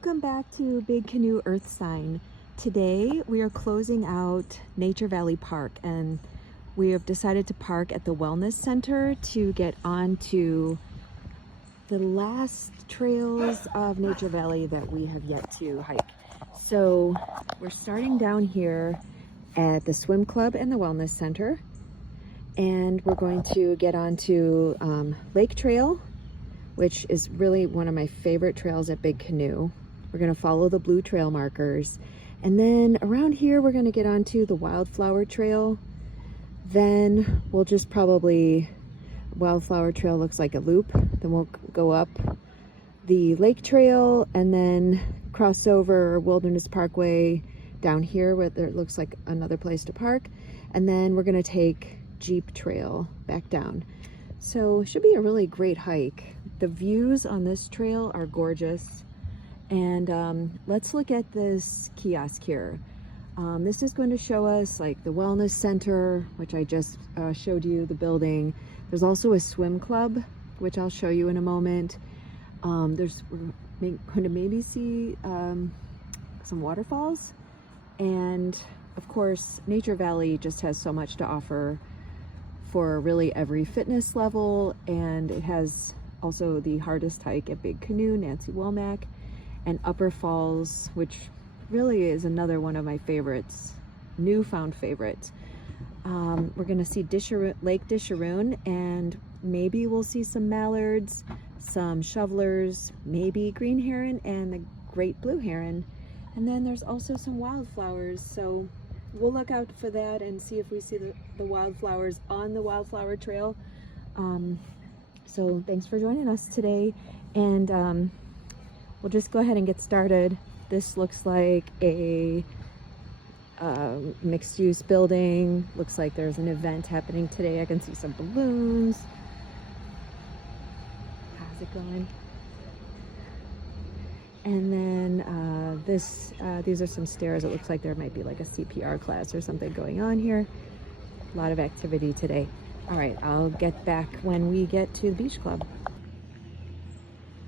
Welcome back to Big Canoe Earth Sign. Today we are closing out Nature Valley Park, and we have decided to park at the Wellness Center to get on to the last trails of Nature Valley that we have yet to hike. So we're starting down here at the Swim Club and the Wellness Center, and we're going to get on to Lake Trail, which is really one of my favorite trails at Big Canoe. We're gonna follow the blue trail markers. And then around here, we're gonna get onto the Wildflower Trail. Then we'll just probably, Wildflower Trail looks like a loop. Then we'll go up the Lake Trail and then cross over Wilderness Parkway down here where there looks like another place to park. And then we're gonna take Jeep Trail back down. So it should be a really great hike. The views on this trail are gorgeous. And let's look at this kiosk here. This is going to show us like the Wellness Center, which I just showed you the building. There's also a swim club, which I'll show you in a moment. We're going to maybe see some waterfalls. And of course, Nature Valley just has so much to offer for really every fitness level, and it has also the hardest hike at Big Canoe, Nancy Womack, and Upper Falls, which really is another one of my favorites, newfound favorites. We're gonna see Lake Disharoon, and maybe we'll see some mallards, some shovelers, maybe green heron and the great blue heron. And then there's also some wildflowers, so we'll look out for that and see if we see the wildflowers on the Wildflower Trail. So thanks for joining us today, and we'll just go ahead and get started. This looks like a mixed-use building. Looks like there's an event happening today. I can see some balloons. How's it going? And then these are some stairs. It looks like there might be like a CPR class or something going on here. A lot of activity today. All right, I'll get back when we get to the beach club.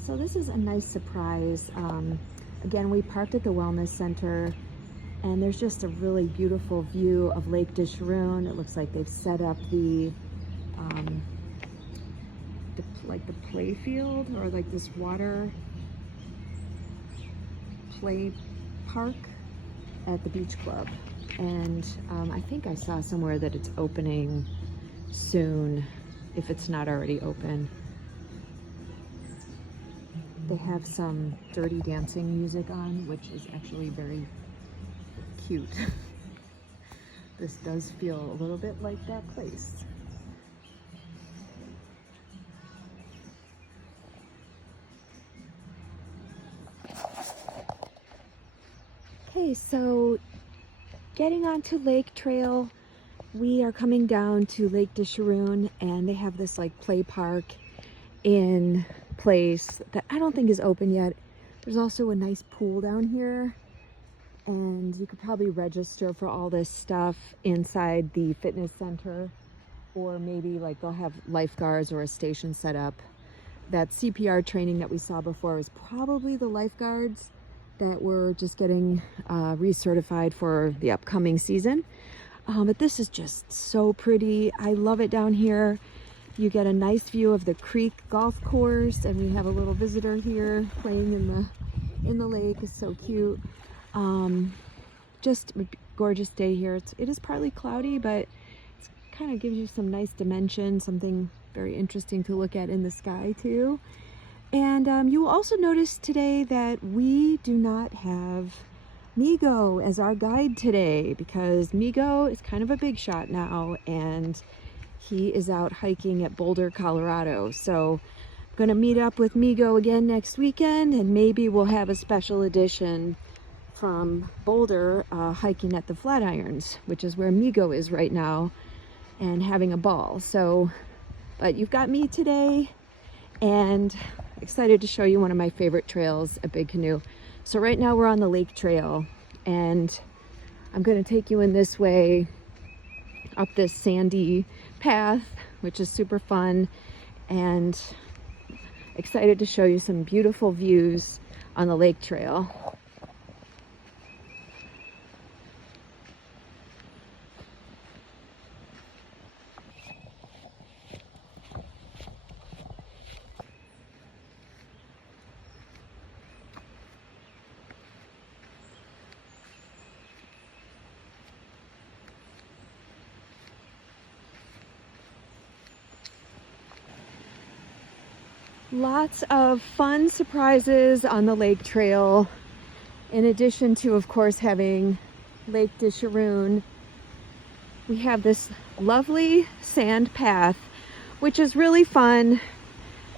So this is a nice surprise. Again, we parked at the Wellness Center, and there's just a really beautiful view of Lake Disharoon. It looks like they've set up the play field, or like this water play park at the beach club. And I think I saw somewhere that it's opening soon, if it's not already open. They have some Dirty Dancing music on, which is actually very cute. This does feel a little bit like that place. Okay, so getting onto Lake Trail, we are coming down to Lake Disharoon, and they have this like play park in place that I don't think is open yet. There's also a nice pool down here, and you could probably register for all this stuff inside the fitness center, or maybe like they'll have lifeguards or a station set up. That CPR training that we saw before was probably the lifeguards that were just getting recertified for the upcoming season. But this is just so pretty. I love it down here. You get a nice view of the creek golf course, and we have a little visitor here playing in the lake. It's so cute. Just a gorgeous day here. It is partly cloudy, but it kind of gives you some nice dimension, something very interesting to look at in the sky too. And you will also notice today that we do not have Migo as our guide today, because Migo is kind of a big shot now, and he is out hiking at Boulder, Colorado. So I'm gonna meet up with Migo again next weekend, and maybe we'll have a special edition from Boulder hiking at the Flatirons, which is where Migo is right now and having a ball. So, but you've got me today, and excited to show you one of my favorite trails at Big Canoe. So right now we're on the Lake Trail, and I'm going to take you in this way up this sandy path, which is super fun, and excited to show you some beautiful views on the lake trail. Lots of fun surprises on the lake trail, in addition to, of course, having Lake Disharoon. We have this lovely sand path, which is really fun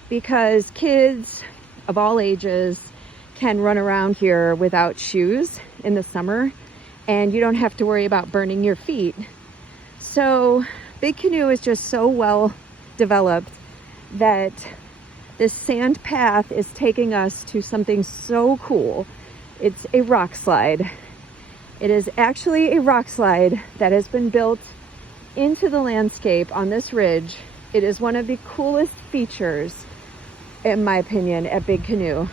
because kids of all ages can run around here without shoes in the summer, and you don't have to worry about burning your feet. So Big Canoe is just so well developed that this sand path is taking us to something so cool. It's a rock slide. It is actually a rock slide that has been built into the landscape on this ridge. It is one of the coolest features, in my opinion, at Big Canoe.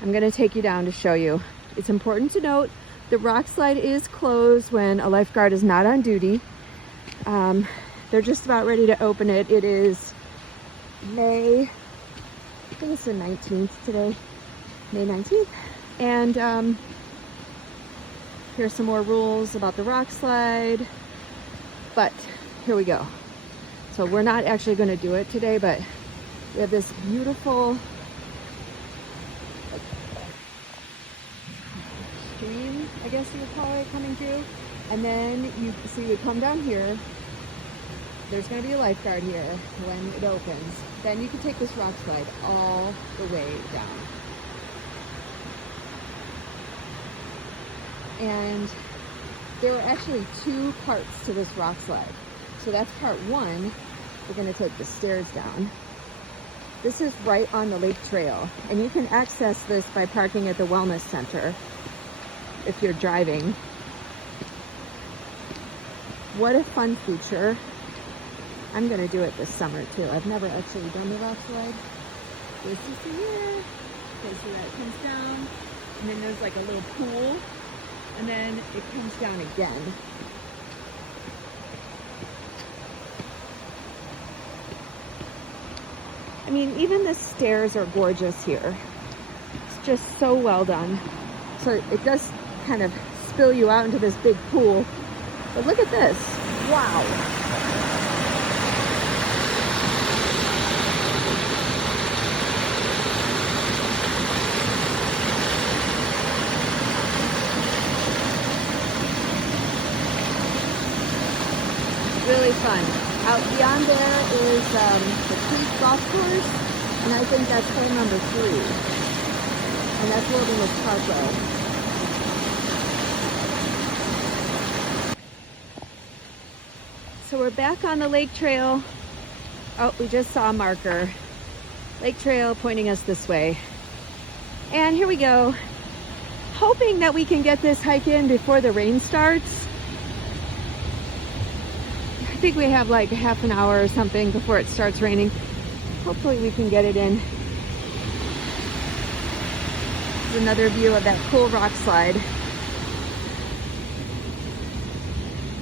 I'm gonna take you down to show you. It's important to note the rock slide is closed when a lifeguard is not on duty. They're just about ready to open it. It is May, I think it's the 19th today, May 19th. And here's some more rules about the rock slide, but here we go. So we're not actually going to do it today, but we have this beautiful stream, I guess you would call it, coming through. And then you see we come down here. There's going to be a lifeguard here when it opens. Then you can take this rock slide all the way down. And there are actually two parts to this rock slide. So that's part one. We're going to take the stairs down. This is right on the lake trail, and you can access this by parking at the wellness center if you're driving. What a fun feature. I'm going to do it this summer too. I've never actually done the rock slide. This is here. Okay, so that comes down, and then there's like a little pool, and then it comes down again. I mean, even the stairs are gorgeous here. It's just so well done. So it does kind of spill you out into this big pool. But look at this. Wow. Really fun. Out beyond there is the Creek Golf Course, and I think that's hole number 3. And that's Wilderness Parkway. So we're back on the lake trail. Oh, we just saw a marker. Lake trail pointing us this way. And here we go. Hoping that we can get this hike in before the rain starts. I think we have like half an hour or something before it starts raining. Hopefully we can get it in. Here's another view of that cool rock slide.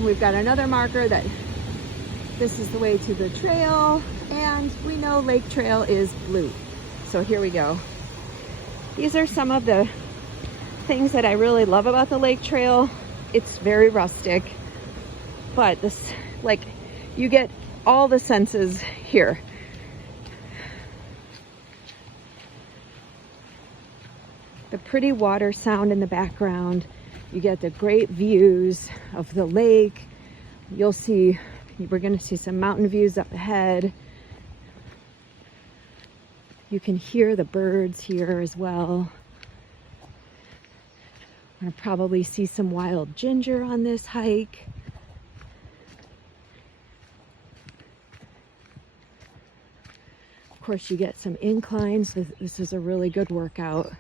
We've got another marker that this is the way to the trail, and we know Lake Trail is blue. So here we go. These are some of the things that I really love about the lake trail. It's very rustic, but this, like, you get all the senses here. The pretty water sound in the background. You get the great views of the lake. You'll see, we're going to see some mountain views up ahead. You can hear the birds here as well. We're going to probably see some wild ginger on this hike. Of course, you get some inclines. This is a really good workout.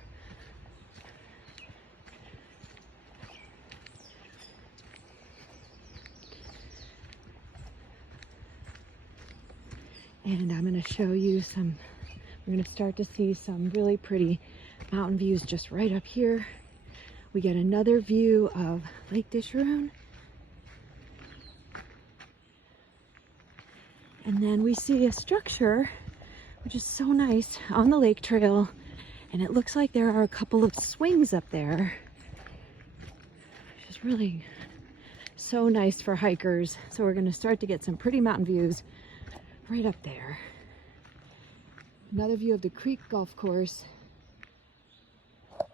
And I'm going to show you some, we're going to start to see some really pretty Mountain views just right up here. We get another view of Lake Disharoon. And then we see a structure, which is so nice, on the lake trail. And it looks like there are a couple of swings up there, which is really so nice for hikers. So we're going to start to get some pretty mountain views right up there. Another view of the creek golf course.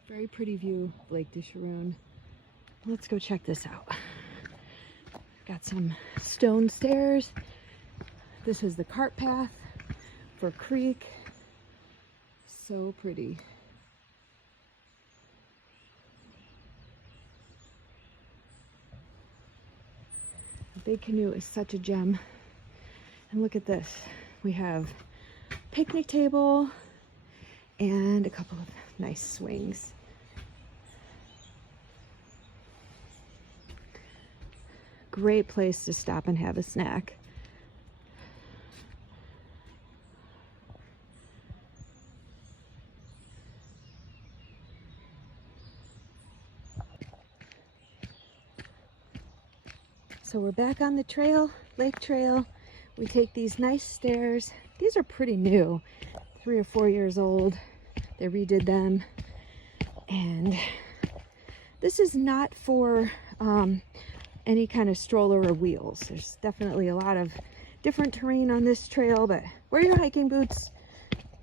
Very pretty view of Lake Disharoon. Let's go check this out. Got some stone stairs. This is the cart path for creek. So pretty. The Big Canoe is such a gem. And look at this. We have a picnic table and a couple of nice swings. Great place to stop and have a snack. So we're back on the trail, lake trail. We take these nice stairs. These are pretty new, 3 or 4 years old. They redid them. And this is not for any kind of stroller or wheels. There's definitely a lot of different terrain on this trail, but wear your hiking boots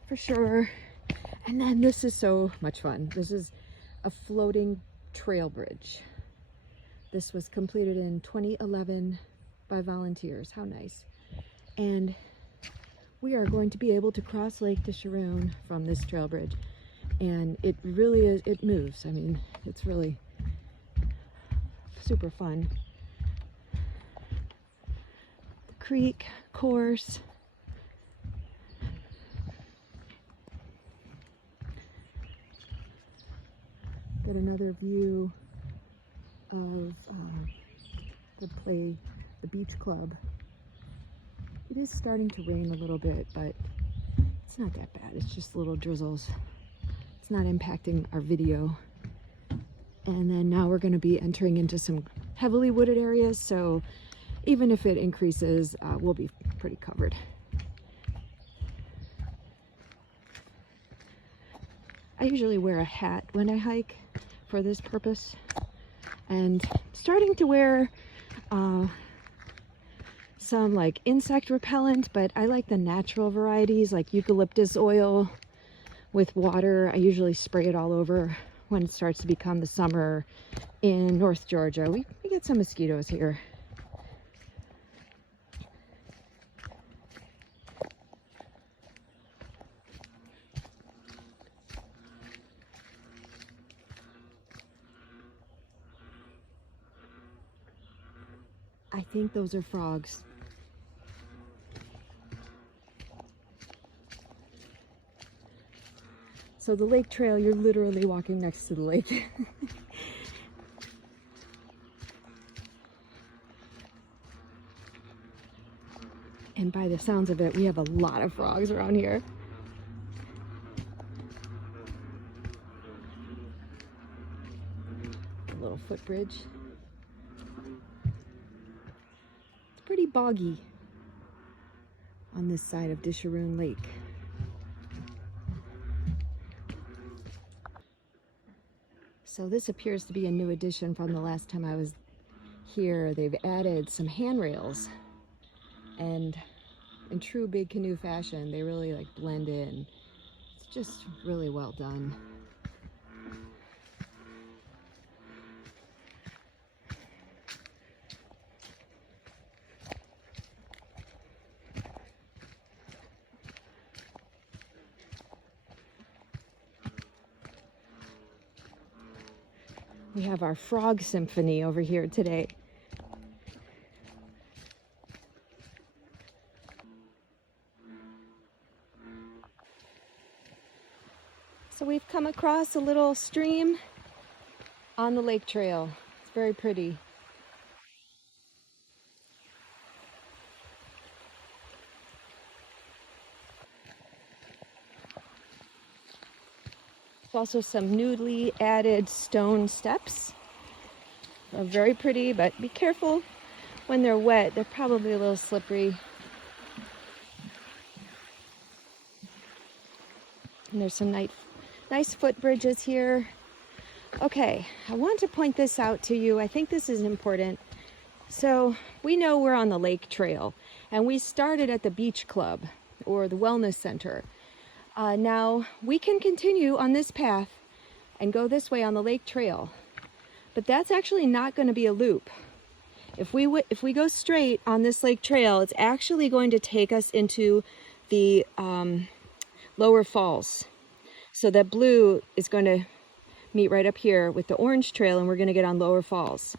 for sure. And then this is so much fun. This is a floating trail bridge. This was completed in 2011 by volunteers. How nice. And we are going to be able to cross Lake Disharoon from this trail bridge. And it really is, it moves. I mean, it's really super fun. The creek course. Got another view of the beach club. It is starting to rain a little bit, but it's not that bad. It's just little drizzles. It's not impacting our video. And then now we're going to be entering into some heavily wooded areas, so even if it increases, we'll be pretty covered. I usually wear a hat when I hike for this purpose, and starting to wear some like insect repellent, but I like the natural varieties like eucalyptus oil with water. I usually spray it all over when it starts to become the summer in North Georgia. We get some mosquitoes here. I think those are frogs. So the lake trail, you're literally walking next to the lake. And by the sounds of it, we have a lot of frogs around here. A little footbridge. It's pretty boggy on this side of Disharoon Lake. So this appears to be a new addition from the last time I was here. They've added some handrails, and in true Big Canoe fashion, they really like blend in. It's just really well done. We have our frog symphony over here today. So we've come across a little stream on the lake trail. It's very pretty. There's also some newly added stone steps. They're very pretty, but be careful when they're wet. They're probably a little slippery. And there's some nice footbridges here. Okay, I want to point this out to you. I think this is important. So we know we're on the lake trail, and we started at the beach club or the wellness center. Now we can continue on this path and go this way on the lake trail, but that's actually not going to be a loop. If we go straight on this lake trail, it's actually going to take us into the lower falls. So that blue is going to meet right up here with the orange trail, and we're going to get on lower falls.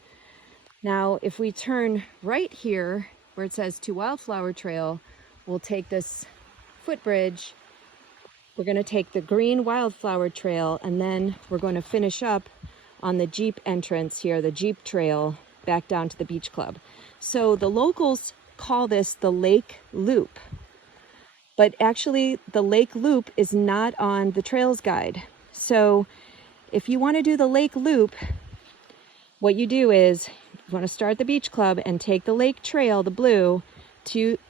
Now, if we turn right here where it says to Wildflower Trail, we'll take this footbridge. We're going to take the green Wildflower Trail, and then we're going to finish up on the Jeep entrance here, the Jeep Trail, back down to the beach club. So the locals call this the Lake Loop. But actually, the Lake Loop is not on the Trails Guide. So if you want to do the Lake Loop, what you do is you want to start the beach club and take the lake trail, the blue,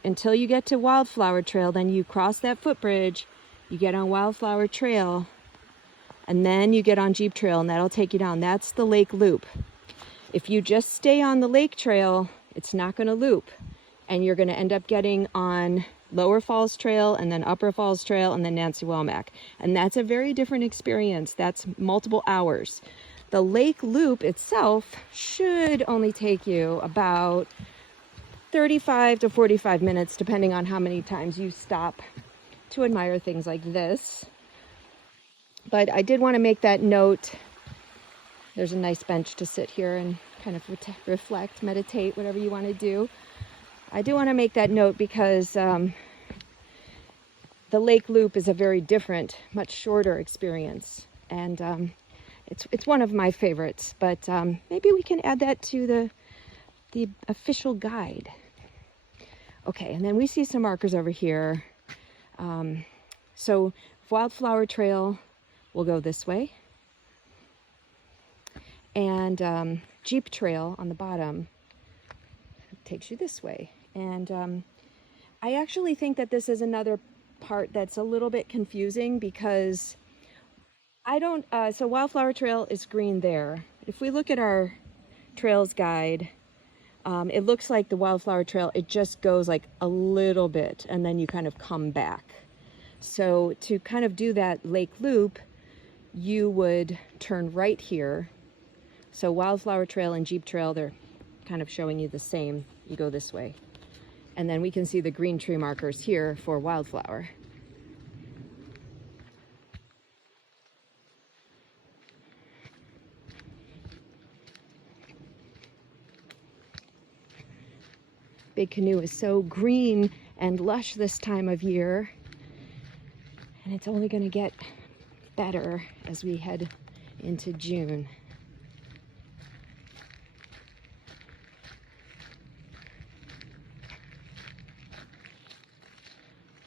until you get to Wildflower Trail. Then you cross that footbridge, you get on Wildflower Trail, and then you get on Jeep Trail, and that'll take you down. That's the Lake Loop. If you just stay on the lake trail, it's not going to loop, and you're going to end up getting on Lower Falls Trail and then Upper Falls Trail and then Nancy Womack. And that's a very different experience. That's multiple hours. The Lake Loop itself should only take you about 35 to 45 minutes, depending on how many times you stop to admire things like this. But I did want to make that note. There's a nice bench to sit here and kind of reflect, meditate, whatever you want to do. I do want to make that note because the Lake Loop is a very different, much shorter experience. And it's one of my favorites, but maybe we can add that to the official guide. Okay, and then we see some markers over here. So Wildflower Trail will go this way. And Jeep Trail on the bottom takes you this way. And I actually think that this is another part that's a little bit confusing because so Wildflower Trail is green there. If we look at our trails guide, it looks like the Wildflower Trail, it just goes like a little bit and then you kind of come back. So to kind of do that lake loop, you would turn right here. So Wildflower Trail and Jeep Trail, they're kind of showing you the same. You go this way. And then we can see the green tree markers here for Wildflower. Big Canoe is so green and lush this time of year. And it's only going to get better as we head into June.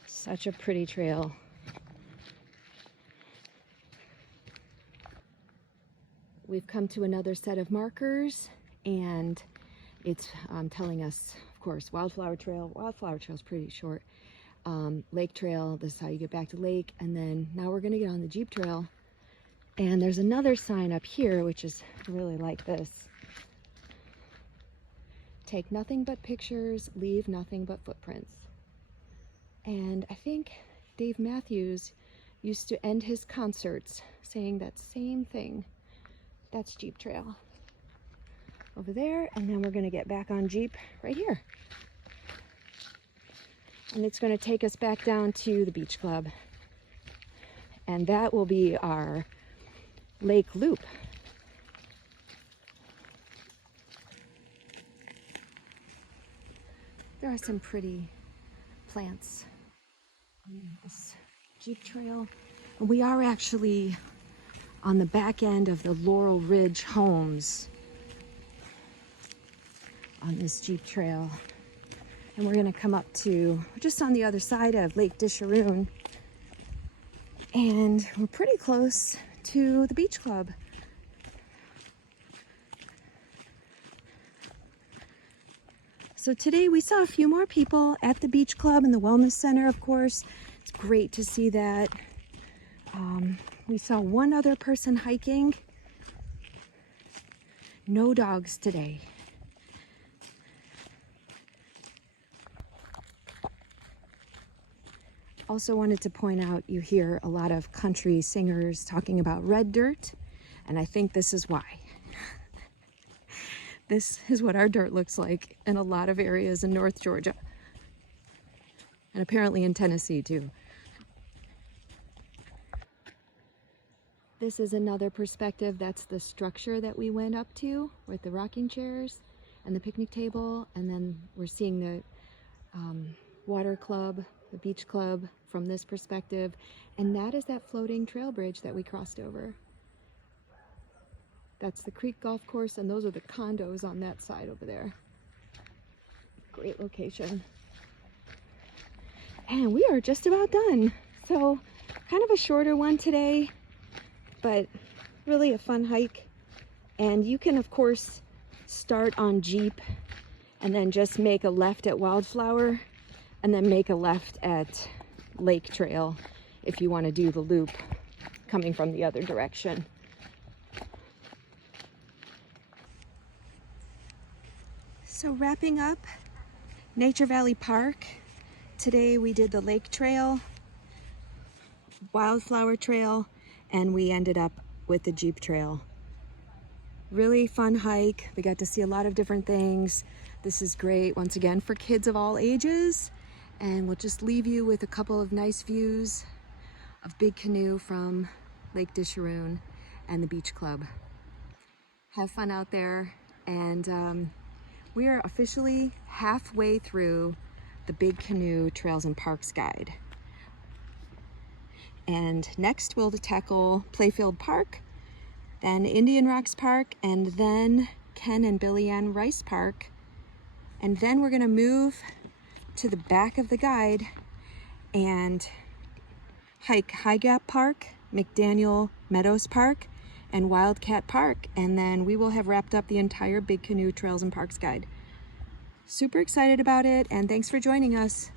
Such a pretty trail. We've come to another set of markers, and it's telling us, of course, Wildflower Trail. Wildflower Trail is pretty short. Lake Trail, this is how you get back to lake. And then now we're gonna get on the Jeep Trail. And there's another sign up here, which is really like this. Take nothing but pictures, leave nothing but footprints. And I think Dave Matthews used to end his concerts saying that same thing. That's Jeep Trail over there, and then we're going to get back on Jeep right here. And it's going to take us back down to the beach club. And that will be our lake loop. There are some pretty plants on this Jeep Trail. And we are actually on the back end of the Laurel Ridge homes on this Jeep Trail. And we're gonna come up to, we're just on the other side of Lake Disharoon. And we're pretty close to the beach club. So today we saw a few more people at the beach club and the wellness center, of course. It's great to see that. We saw one other person hiking. No dogs today. Also wanted to point out, you hear a lot of country singers talking about red dirt, and I think this is why. This is what our dirt looks like in a lot of areas in North Georgia, and apparently in Tennessee too. This is another perspective. That's the structure that we went up to with the rocking chairs and the picnic table, and then we're seeing the water club, the beach club from this perspective, and that is that floating trail bridge that we crossed over. That's the Creek Golf Course, and those are the condos on that side over there. Great location. And we are just about done. So kind of a shorter one today, but really a fun hike. And you can, of course, start on Jeep and then just make a left at Wildflower and then make a left at Lake Trail if you want to do the loop coming from the other direction. So wrapping up Nature Valley Park, today we did the Lake Trail, Wildflower Trail, and we ended up with the Jeep Trail. Really fun hike. We got to see a lot of different things. This is great, once again, for kids of all ages. And we'll just leave you with a couple of nice views of Big Canoe from Lake Disharoon and the beach club. Have fun out there, and we are officially halfway through the Big Canoe Trails and Parks Guide. And next we'll tackle Playfield Park, then Indian Rocks Park, and then Ken and Billy Ann Rice Park. And then we're gonna move to the back of the guide and hike High Gap Park, McDaniel Meadows Park, and Wildcat Park, and then we will have wrapped up the entire Big Canoe Trails and Parks Guide. Super excited about it, and thanks for joining us.